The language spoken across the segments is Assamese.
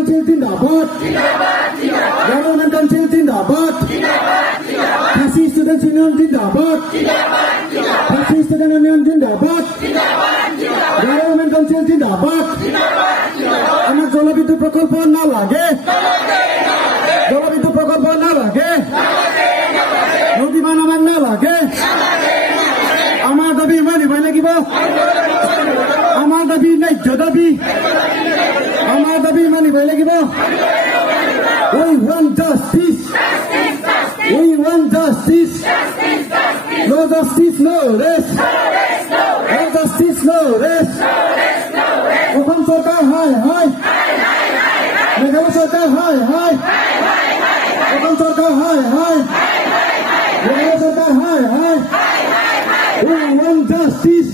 Council Zindabad. Government Council Zindabad. Khasi Students Union Zindabad. Khasi Student Union Zindabad. Government Council Zindabad. Amak জলবিদ্যুৎ প্রকল্প না লাগে জলবিদ্যুৎ প্রকল্প না লাগে নদী বানাবার না লাগে আমার দাবি মানিবই লাগিব আমার দাবি ন্যায্য দাবি আমার দাবি মানিবই লাগিব We want justice. We want justice. No justice, no rest. No justice, no rest. Open Sarkar, hi, hi. Meghalaya Sarkar, hi, hi. Open Sarkar, hi, hi. Meghalaya Sarkar, hi, hi. We want justice.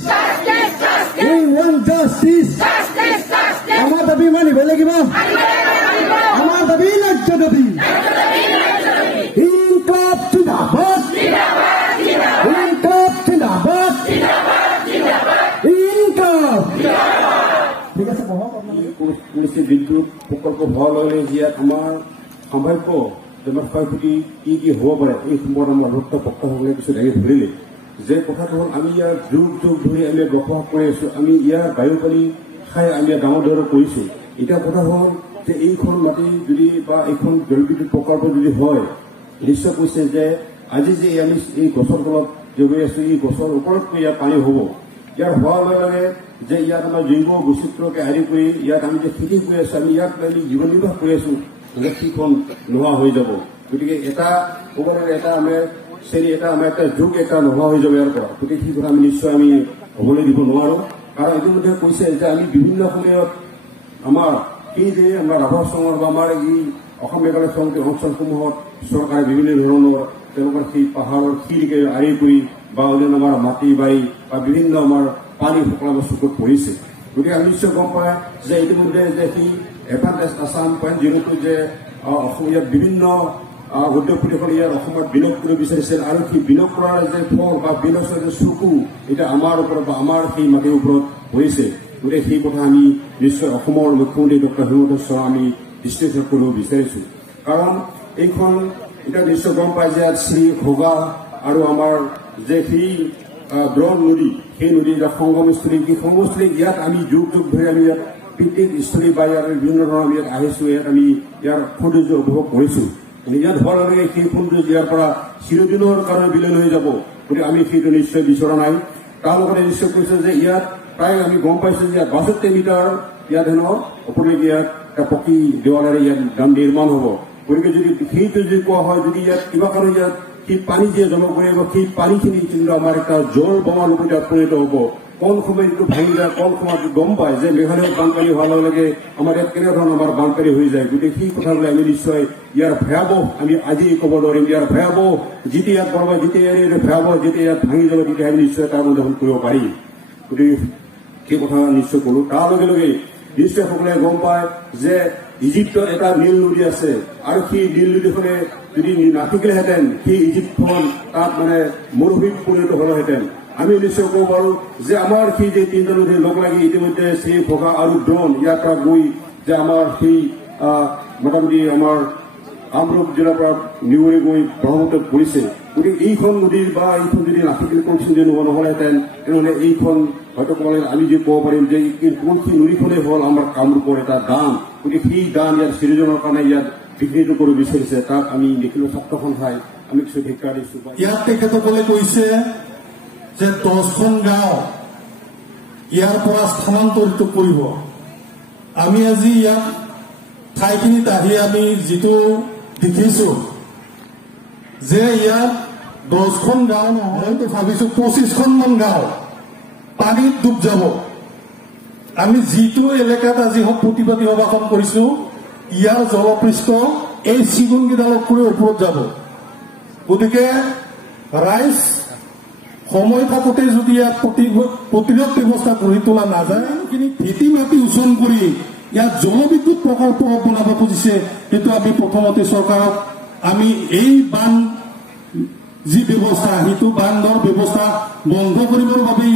We want justice. Amar dabi maniboi lagibo. Amar dabi ন্যায্য dabi. Inkılap Zindabad. Inkılap Zindabad. Inkılap. ঠিক আছে পুলিশে বিদ্যুৎ প্রকল্প হওয়ার লগে যে আমার সম্ভাব্য যেমন ক্ষয়ক্ষতি কি হব পাৰে এই সময়ত আমাৰ ভক্ত ভক্তসকলে কিছু দাঙি ধৰিলে যে কথাটো হ'ল আমি ইয়াৰ যুগ যুগ ধৰি আমি বসবাস কৰি আছো আমি ইয়াৰ বায়ু পানী খাই আমি ডাঙৰ দৰে কৰিছো এতিয়া কথা হ'ল যে এইখন মাটি যদি বা এইখন জলবিদ্যুৎ প্ৰকল্প যদি হয় নিশ্চয় কৈছে যে আজি যে আমি এই গছৰ তলত জগি আছো এই গছৰ ওপৰতকৈ ইয়াৰ পানী হ'ব ইয়াৰ হোৱাৰ লগে লগে যে ইয়াত আমাৰ জৈৱ বৈচিত্ৰ্যকে আদি কৰি ইয়াত আমি যে খেতি কৰি আছো আমি ইয়াত আমি জীৱন নিৰ্বাহ কৰি আছো সেইখন নোহোৱা হৈ যাব গতিকে এটা ওপৰত এটা আমাৰ শ্ৰেণী এটা আমাৰ এটা যুগ এটা নোহোৱা হৈ যাব ইয়াৰ পৰা গতিকে সেই কথা আমি নিশ্চয় আমি হ'বলৈ দিব নোৱাৰো কাৰণ ইতিমধ্যে কৈছে যে আমি বিভিন্ন সময়ত আমাৰ এই যে আমাৰ ৰাভা সংঘৰ বা আমাৰ এই অসম মেঘালয় সংহতি অঞ্চলসমূহত চৰকাৰে বিভিন্ন ধৰণৰ তেওঁলোকৰ সেই পাহাৰৰ শিলকে আঁৰি কৰি বা অন্যান্য আমাৰ মাটি বাৰী বা বিভিন্ন আমাৰ পানী সকলো চকুত পৰিছে গতিকে আমি নিশ্চয় গম পায় যে ইতিমধ্যে যে সেই এডভান্টেজ আছাম .02 যে অসম ইয়াত বিভিন্ন উদ্যোগপতিসকলে ইয়াত অসমত বিনিয়োগ কৰিব বিচাৰিছিল আৰু সেই বিনিয়োগ কৰাৰ যে ফল বা বিনিয়োগৰ যে চকু এতিয়া আমাৰ ওপৰত বা আমাৰ সেই মাটিৰ ওপৰত পৰিছে গতিকে সেই কথা আমি নিশ্চয় অসমৰ মুখ্যমন্ত্ৰী ডক্টৰ হিমন্ত বিশ্ব শৰ্মা আমি দৃষ্টিগোচৰ কৰিব বিচাৰিছো কাৰণ এইখন এতিয়া নিশ্চয় গম পায় যে শ্ৰী ঘোগা আৰু আমাৰ যে সেই ব্ৰণ নদী সেই নদীৰ সংগমস্থলী সেই সংগমস্থলী ইয়াত আমি যুগ যুগ ধৰি আমি ইয়াত পিকনিক স্থলী বা ইয়াৰ বিভিন্ন ধৰণৰ আমি ইয়াত আহিছো ইয়াত আমি ইয়াৰ সৌন্দৰ্য উপভোগ কৰিছো ইয়াত হোৱাৰ লগে সেই সৌন্দৰ্য ইয়াৰ পৰা চিৰদিনৰ কাৰণে বিলীন হৈ যাব গতিকে আমি সেইটো নিশ্চয় বিচৰা নাই তাৰ লগতে নিশ্চয় কৈছে যে ইয়াত প্ৰায় আমি গম পাইছো যে ৬২ মিটাৰ ইয়াত হেনো ওপৰে ইয়াত এটা পকী দেৱালেৰে ইয়াত নিৰ্মাণ হ'ব গতিকে যদি সেইটো যদি কোৱা হয় যদি ইয়াত কিবা কাৰণে ইয়াত সেই পানী যে জমা কৰি আহিব সেই পানীখিনি কিন্তু আমাৰ এটা জল বোমাৰ ৰূপত ইয়াত পৰিণত হ'ব কোন সময়ত এইটো ভাঙি যায় কোন সময়ত গম পায় যে মেঘালয়ত বানপানী হোৱাৰ লগে লগে আমাৰ ইয়াত কেনেধৰণৰ আমাৰ বানপানী হৈ যায় গতিকে সেই কথালৈ আমি নিশ্চয় ইয়াৰ ভয়াৱহ আমি আজি ক'ব নোৱাৰিম ইয়াৰ ভয়াৱহ যেতিয়া ইয়াত বনাব যেতিয়া ভয়াৱহ যেতিয়া ইয়াত ভাঙি যাব তেতিয়া আমি নিশ্চয় তাৰ অনুধাৱন কৰিব পাৰিম গতিকে সেই কথা নিশ্চয় কলো তাৰ লগে লগে নিশ্চয় সকলোৱে গম পায় যে ইজিপ্তত এটা নীল নদী আছে আৰু সেই নীল নদীখনে যদি নাথাকিলেহেঁতেন সেই ইজিপ্তখন তাত মানে মৰুভূমিত পৰিণত হ'লহেঁতেন আমি নিশ্চয় ক'ব পাৰো যে আমাৰ সেই যে তিনিটা নদীৰ লগ লাগি ইতিমধ্যে শ্ৰী ভোগা আৰু ড্ৰোন ইয়াৰ পৰা গৈ যে আমাৰ সেই মোটামুটি আমাৰ কামৰূপ জিলাৰ পৰা নিউৰে গৈ ব্ৰহ্মপুত্ৰত পৰিছে গতিকে এইখন নদীৰ বা এইখন যদি নাথাকিলে কোনখিনি যদি নহ'লেহেঁতেন তেনেহ'লে এইখন হয়তো ক'লে আমি যে ক'ব পাৰিম যে কোনখিনি নদীখনেই হ'ল আমাৰ কামৰূপৰ এটা দান গতিকে সেই দান ইয়াত চিৰজনৰ কাৰণে ইয়াত বিঘ্নিত কৰিব বিচাৰিছে তাক আমি দেখিলো ছাত্ৰ সন্থাই আমি কিছু ধিক্কাৰ দিছো ইয়াত তেখেতসকলে কৈছে যে 10খন গাঁও ইয়াৰ পৰা স্থানান্তৰিত কৰিব আমি আজি ইয়াত ঠাইখিনিত আহি আমি যিটো দেখিছো যে ইয়াত 10খন গাঁও নহয় তো ভাবিছো 25খনমান গাঁও পানীত ডুব যাব আমি যিটো এলেকাত আজি প্ৰতিবাদী সভাখন কৰিছো ইয়াৰ জলপৃষ্ঠ এই চিগুনকেইডালতকৈ ওপৰত যাব গতিকে ৰাইজ সময় থাকোঁতে যদি ইয়াত প্ৰতিৰোধ ব্যৱস্থা গঢ়ি তোলা নাযায় সেইখিনি ভেটি মাটি উচন কৰি ইয়াত জলবিদ্যুৎ প্ৰকল্প বনাব খুজিছে সেইটো আমি প্ৰথমতে চৰকাৰক আমি এই বান যি ব্যৱস্থা সেইটো বান্ধৰ ব্যৱস্থা বন্ধ কৰিবৰ বাবে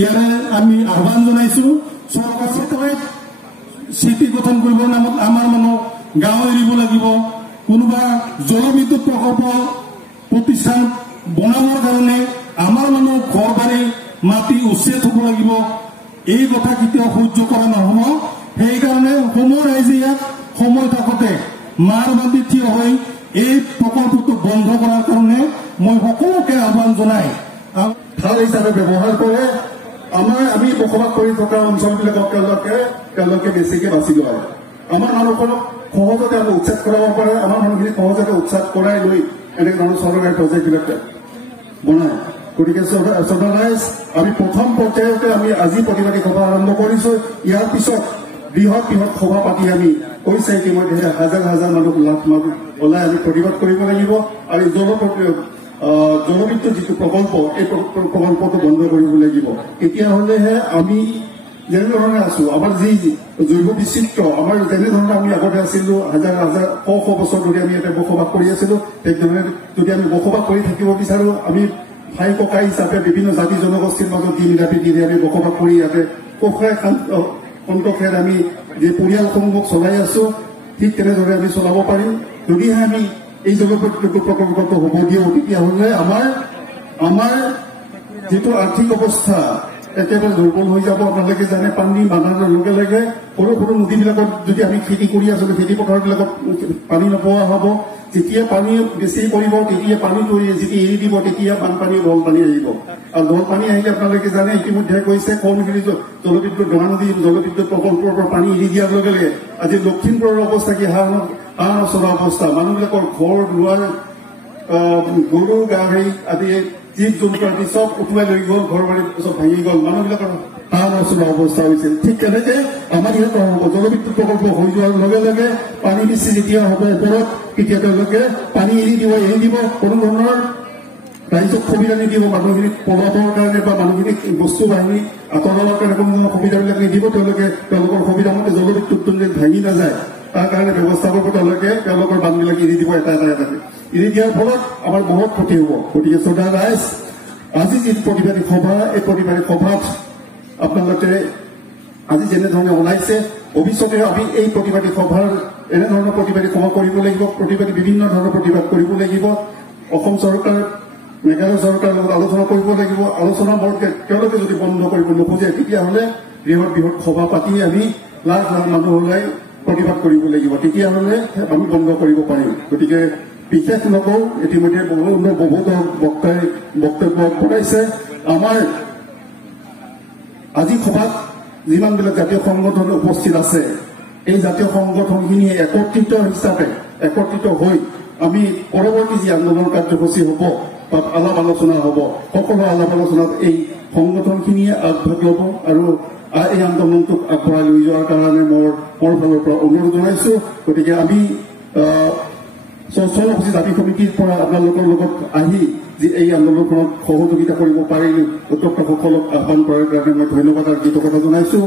ইয়াৰে আমি আহ্বান জনাইছো চৰকাৰে চিটি গঠন কৰিবৰ নামত আমাৰ মানুহ গাঁও এৰিব লাগিব কোনোবা জলবিদ্যুৎ প্ৰকল্প প্ৰতিষ্ঠান বনাবৰ কাৰণে আমাৰ মানুহ ঘৰ বাৰী মাটি উচ্ছেদ হ'ব লাগিব এই কথা কেতিয়াও সহ্য কৰা নহ'ব সেইকাৰণে সময় ৰাইজে ইয়াক সময় থাকোঁতে মাৰ বান্ধি থিয় হৈ এই প্ৰকল্পটো বন্ধ কৰাৰ কাৰণে মই সকলোকে আহ্বান জনাই ঠাই হিচাপে ব্যৱহাৰ কৰে আমি বসবাস কৰি থকা অঞ্চলবিলাকক তেওঁলোকে বেছিকে বাছি লয় আমাৰ মানুহখনক সহজতে আমি উচ্ছেদ কৰাব পাৰে আমাৰ মানুহখিনিক সহজতে উচ্ছেদ কৰাই লৈ এনেধৰণৰ চৰকাৰী প্ৰজেক্টবিলাক বনায় গতিকে শ্ৰদ্ধা ৰাইজ আমি প্ৰথম পৰ্যায়তে আমি আজি প্ৰতিবাদী সভা আৰম্ভ কৰিছো ইয়াৰ পিছত বৃহৎ সভা পাতি আমি কৈছে ইতিমধ্যে হাজাৰ হাজাৰ মানুহ লাখ মানুহ ওলাই আমি প্ৰতিবাদ কৰিব লাগিব আৰু জলবিদ্যুৎ যিটো প্ৰকল্প এই প্ৰকল্পটো বন্ধ কৰিব লাগিব তেতিয়াহ'লেহে আমি যেনেধৰণে আছো আমাৰ যি জৈৱ বিচিত্ৰ আমাৰ যেনেধৰণে আমি আগতে আছিলো হাজাৰ হাজাৰ শ বছৰ ধৰি আমি ইয়াতে বসবাস কৰি আছিলো তেনেধৰণে যদি আমি বসবাস কৰি থাকিব বিচাৰো আমি ভাই ককাই হিচাপে বিভিন্ন জাতি জনগোষ্ঠীৰ মাজত দি মিলাপ্ৰীতিৰে আমি বসবাস কৰি ইয়াতে কণ্ঠখেৰ আমি যে পৰিয়ালসমূহক চলাই আছো ঠিক তেনেদৰে আমি চলাব পাৰিম যদিহে আমি এই জলবিদ্যুৎ প্ৰকল্পটো হ'ব দিওঁ তেতিয়াহ'লে আমাৰ যিটো আৰ্থিক অৱস্থা একেবাৰে দুৰ্বল হৈ যাব আপোনালোকে জানে পানী বাঢ়াৰ লগে লগে সৰু সৰু নদীবিলাকত যদি আমি খেতি কৰি আছো খেতি পথাৰবিলাকত পানী নোপোৱা হ'ব যেতিয়া পানী বেছি পৰিব তেতিয়া পানীটো যেতিয়া এৰি দিব তেতিয়া বানপানী গল পানী আহিব আৰু গল পানী আহিলে আপোনালোকে জানে ইতিমধ্যে কৈছে কমগিৰি জলবিদ্যুৎ মহানদী জলবিদ্যুৎ প্ৰকল্পৰ পৰা পানী এৰি দিয়াৰ লগে লগে আজি লখিমপুৰৰ অৱস্থা কি হাঁহৰ অৱস্থা মানুহবিলাকৰ ঘৰ দুৱাৰ গৰু গাহৰি আদি জীৱ জন্তু আদি চব উঠুৱাই লৈ গ'ল ঘৰ বাৰী চব ভাঙি গ'ল মানুহবিলাকৰ হাঁহৰ অৱস্থা হৈছিল ঠিক তেনেকে আমাৰ ইয়াত নহ'ব জলবিদ্যুৎ প্ৰকল্প হৈ যোৱাৰ লগে লগে পানী বেছি যেতিয়া হ'ব ওপৰত তেতিয়া তেওঁলোকে পানী এৰি দিব কোনো ধৰণৰ ৰাইজক সুবিধা নিদিব মানুহখিনিক পলাবৰ কাৰণে বা মানুহখিনিক বস্তু বাহিনী আঁতৰাবৰ কাৰণে কোনো ধৰণৰ সুবিধাবিলাক নিদিব তেওঁলোকৰ সুবিধা মতে জলবিদ্যুৎ ভাঙি নাযায় তাৰ কাৰণে ব্যৱস্থা কৰিব তেওঁলোকৰ বান্ধবিলাক এৰি দিব এটাকে এৰি দিয়াৰ ফলত আমাৰ বহুত ক্ষতি হ'ব গতিকে শ্ৰদ্ধা ৰাইজ আজি যি প্ৰতিবাদী সভা এই প্ৰতিবাদী সভাত আপোনালোকে আজি যেনেধৰণে ওলাইছে ভৱিষ্যতে আমি এই প্ৰতিবাদী সভাৰ এনেধৰণৰ প্ৰতিবাদী সভা কৰিব লাগিব বিভিন্ন ধৰণৰ প্ৰতিবাদ কৰিব লাগিব অসম চৰকাৰ মেঘালয় চৰকাৰৰ লগত আলোচনা কৰিব লাগিব আলোচনা তেওঁলোকে যদি বন্ধ কৰিব নোখোজে তেতিয়াহ'লে বৃহৎ সভা পাতি আমি লাখ লাখ মানুহ ওলাই প্ৰতিবাদ কৰিব লাগিব তেতিয়াহ'লে আমি বন্ধ কৰিব পাৰিম গতিকে বিশেষ নকওঁ ইতিমধ্যে বহুত বক্তাই বক্তব্য পঠাইছে আমাৰ আজি সভাত যিমানবিলাক জাতীয় সংগঠন উপস্থিত আছে এই জাতীয় সংগঠনখিনি একত্ৰিত হৈ আমি পৰৱৰ্তী যি আন্দোলন কাৰ্যসূচী হ'ব তাত আলাপ আলোচনা হ'ব সকলো আলাপ আলোচনাত এই সংগঠনখিনিয়ে আগভাগ ল'ব আৰু এই আন্দোলনটোক আগবঢ়াই লৈ যোৱাৰ কাৰণে মোৰ ফালৰ পৰা অনুৰোধ জনাইছো গতিকে আমি স্বচ্ছলসূচী দাবী সমিতিৰ পৰা আপোনালোকৰ লগত আহি যি এই আন্দোলনখনত সহযোগিতা কৰিব পাৰিলো উদ্যোক্তাসকলক আহ্বান কৰাৰ কাৰণে মই ধন্যবাদ আৰু কৃতজ্ঞতা জনাইছো।